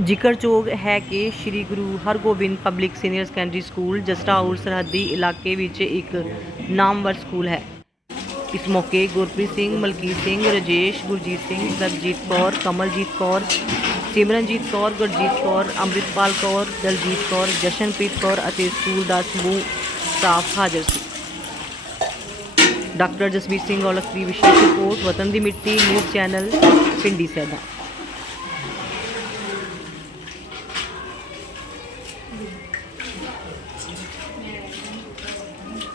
ਜ਼ਿਕਰਯੋਗ ਹੈ ਕਿ Sri Guru Hargobind public senior secondary school ਜਸਟਾ ਸਰਹੱਦੀ ਇਲਾਕੇ ਵਿੱਚ ਇੱਕ ਨਾਮਵਰ ਸਕੂਲ ਹੈ। ਇਸ ਮੌਕੇ ਗੁਰਪ੍ਰੀਤ ਸਿੰਘ, ਮਲਕੀਤ ਸਿੰਘ, ਰਜੇਸ਼, ਗੁਰਜੀਤ ਸਿੰਘ, ਸਰਬਜੀਤ ਕੌਰ, ਕਮਲਜੀਤ ਕੌਰ, ਸਿਮਰਨਜੀਤ ਕੌਰ, ਗੁਰਜੀਤ ਕੌਰ, ਅੰਮ੍ਰਿਤਪਾਲ ਕੌਰ, ਦਲਜੀਤ ਕੌਰ, ਜਸ਼ਨਪ੍ਰੀਤ ਕੌਰ ਅਤੇ ਸਕੂਲ ਦਾ ਸਮੂਹ ਸਟਾਫ ਹਾਜ਼ਰ ਸੀ। ਡਾਕਟਰ ਜਸਬੀਰ ਸਿੰਘ ਔਲਖ ਦੀ ਵਿਸ਼ੇਸ਼ report, Watan Di Mitti, news channel, Pindi Saida.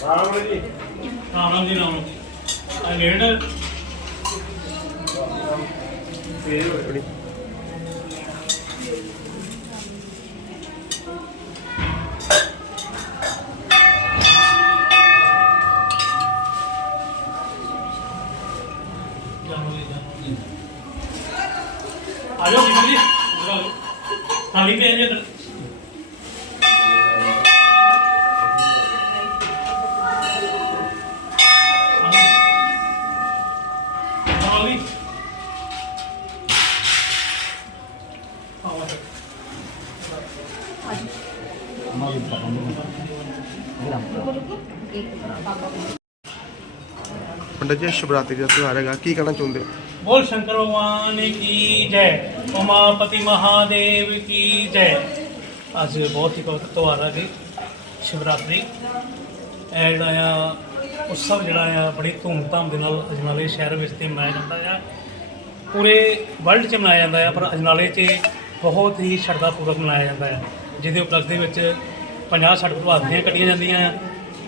Ram ji Ram ji Ram ਆ ਗੇੜ ਫੇਰ ਬੜੀ ਆ ਜਾਓ ਜੀ ਜੀ ਥਾਲੀ ਤੇ ਜੇ ਪੰਡਤ ਜੀ, ਸ਼ਿਵਰਾਤਰੀ ਦਾ ਤਿਉਹਾਰ ਹੈਗਾ। ਕੀ ਕਹਿਣਾ ਚਾਹੁੰਦੇ? ਬੋਲ ਸ਼ੰਕਰ ਭਗਵਾਨ ਕੀ ਜੈ, ਉਮਾਪਤੀ ਮਹਾਦੇਵ ਕੀ ਜੈ। ਅੱਜ ਬਹੁਤ ਹੀ ਬਹੁਤ ਤਿਉਹਾਰ ਹੈ ਜੀ, ਸ਼ਿਵਰਾਤਰੀ। ਇਹ ਜਿਹੜਾ ਆ, ਉਤਸਵ ਜਿਹੜਾ ਆ, ਬੜੀ ਧੂਮ ਧਾਮ ਦੇ ਨਾਲ ਅਜਨਾਲੇ ਸ਼ਹਿਰ ਵਿੱਚ ਤੇ ਮਨਾਇਆ ਜਾਂਦਾ ਆ। ਪੂਰੇ ਵਰਲਡ 'ਚ ਮਨਾਇਆ ਜਾਂਦਾ ਆ, ਪਰ ਅਜਨਾਲੇ 'ਚ ਬਹੁਤ ਹੀ ਸ਼ਰਧਾ ਪੂਰਵਕ ਮਨਾਇਆ ਜਾਂਦਾ ਹੈ, ਜਿਹਦੇ ਉਪਲਕਸ਼ ਦੇ ਵਿੱਚ 50 60 ਪ੍ਰਭਾਤੀਆਂ ਕੱਢੀਆਂ ਜਾਂਦੀਆਂ ਆ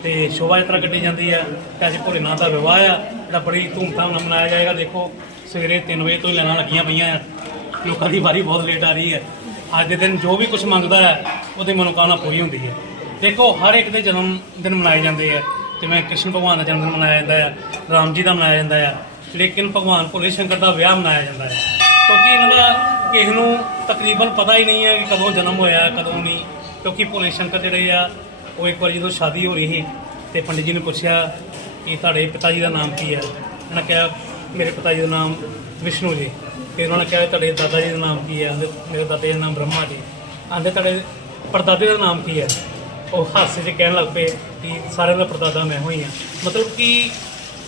ਤੇ ਸ਼ੋਭਾ ਯਾਤਰਾ ਕੱਢੀ ਜਾਂਦੀ ਹੈ ਤੇ ਅੱਜ ਭੋਲੇਨਾਥ ਦਾ ਵਿਵਾਹ ਆ, ਜਿਹੜਾ ਬੜੀ ਧੂਮਧਾਮ ਨਾਲ ਮਨਾਇਆ ਜਾਏਗਾ, ਦੇਖੋ ਸਵੇਰੇ 3 ਵਜੇ ਤੋਂ ਹੀ ਲਾਈਨਾਂ ਲੱਗੀਆਂ ਪਈਆਂ ਆ, ਲੋਕਾਂ ਦੀ ਵਾਰੀ ਬਹੁਤ ਲੇਟ ਆ ਰਹੀ ਹੈ। ਅੱਜ ਦੇ ਦਿਨ ਜੋ ਵੀ ਕੁਝ ਮੰਗਦਾ ਹੈ, ਉਹਦੀ ਮਨੋਕਾਮਨਾ ਪੂਰੀ ਹੁੰਦੀ ਹੈ। ਦੇਖੋ, ਹਰ ਇੱਕ ਦੇ ਜਨਮ ਦਿਨ ਮਨਾਏ ਜਾਂਦੇ ਆ, ਜਿਵੇਂ ਕ੍ਰਿਸ਼ਨ ਭਗਵਾਨ ਦਾ ਜਨਮ ਦਿਨ ਮਨਾਇਆ ਜਾਂਦਾ ਹੈ ਰਾਮ ਜੀ ਦਾ ਮਨਾਇਆ ਜਾਂਦਾ ਹੈ ਲੇਕਿਨ ਭਗਵਾਨ ਭੋਲੇ ਸ਼ੰਕਰ ਦਾ ਵਿਆਹ ਮਨਾਇਆ ਜਾਂਦਾ ਹੈ ਕਿਉਂਕਿ ਇਹਨਾਂ ਦਾ ਕਿਸੇ ਨੂੰ ਤਕਰੀਬਨ ਪਤਾ ਹੀ ਨਹੀਂ ਹੈ ਕਿ ਕਦੋਂ ਜਨਮ ਹੋਇਆ, ਕਦੋਂ ਨਹੀਂ। ਕਿਉਂਕਿ ਭੋਲੇ ਸ਼ੰਕਰ ਜਿਹੜੇ ਆ, ਉਹ ਇੱਕ ਵਾਰ ਜਦੋਂ ਸ਼ਾਦੀ ਹੋ ਰਹੀ ਸੀ ਤੇ ਪੰਡਿਤ ਜੀ ਨੇ ਪੁੱਛਿਆ ਕਿ ਤੁਹਾਡੇ ਪਿਤਾ ਜੀ ਦਾ ਨਾਮ ਕੀ ਹੈ? ਇਹਨਾਂ ਕਿਹਾ, ਮੇਰੇ ਪਿਤਾ ਜੀ ਦਾ ਨਾਮ ਵਿਸ਼ਨੂੰ ਜੀ। ਫਿਰ ਉਹਨਾਂ ਨੇ ਕਿਹਾ, ਤੁਹਾਡੇ ਦਾਦਾ ਜੀ ਦਾ ਨਾਮ ਕੀ ਹੈ? ਆਂਦੇ, ਮੇਰੇ ਦਾਦੇ ਜੀ ਦਾ ਨਾਮ ਬ੍ਰਹਮਾ ਜੀ। ਆਂਦੇ, ਤੁਹਾਡੇ ਪਰਦਾਦੇ ਦਾ ਨਾਮ ਕੀ ਹੈ? ਉਹ ਹਾਸੇ 'ਚ ਕਹਿਣ ਲੱਗ ਪਏ ਕਿ ਸਾਰਿਆਂ ਦਾ ਪਰਦਾਦਾ ਮੈਂ ਹੋਈ ਹਾਂ। ਮਤਲਬ ਕਿ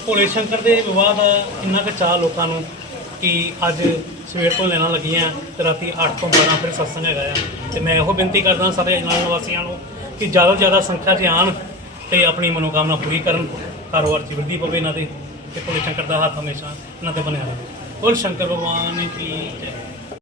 ਭੋਲੇ ਸ਼ੰਕਰ ਦੇ ਵਿਵਾਹ ਦਾ ਇੰਨਾ ਕੁ ਚਾਹ ਲੋਕਾਂ ਨੂੰ ਕਿ ਅੱਜ ਸਵੇਰ ਤੋਂ ਲੈਣਾ ਲੱਗੀਆਂ ਤੇ ਰਾਤੀ 8 ਤੋਂ 12 ਫਿਰ ਸਤਸੰਗ ਹੈਗਾ ਆ। ਤੇ ਮੈਂ ਇਹੋ ਬੇਨਤੀ ਕਰਦਾ ਸਾਰੇ ਅਜਨਾਲਾ ਨਿਵਾਸੀਆਂ ਨੂੰ ਕਿ ਜ਼ਿਆਦਾ ਤੋਂ ਜ਼ਿਆਦਾ ਸੰਖਿਆ 'ਚ ਆਣ ਤੇ ਆਪਣੀ ਮਨੋਕਾਮਨਾ ਪੂਰੀ ਕਰਨ ਕਾਰੋਬਾਰ 'ਚ ਵਰਦੀ ਪਵੇ ਇਹਨਾਂ ਦੇ ਤੇ ਭੋਲੇ ਸ਼ੰਕਰ ਦਾ ਹੱਥ ਹਮੇਸ਼ਾ ਇਹਨਾਂ ਤੇ ਬਣਿਆ ਰਹੇ। ਬੋਲ ਸ਼ੰਕਰ ਭਗਵਾਨ ਕੀ ਜੈ।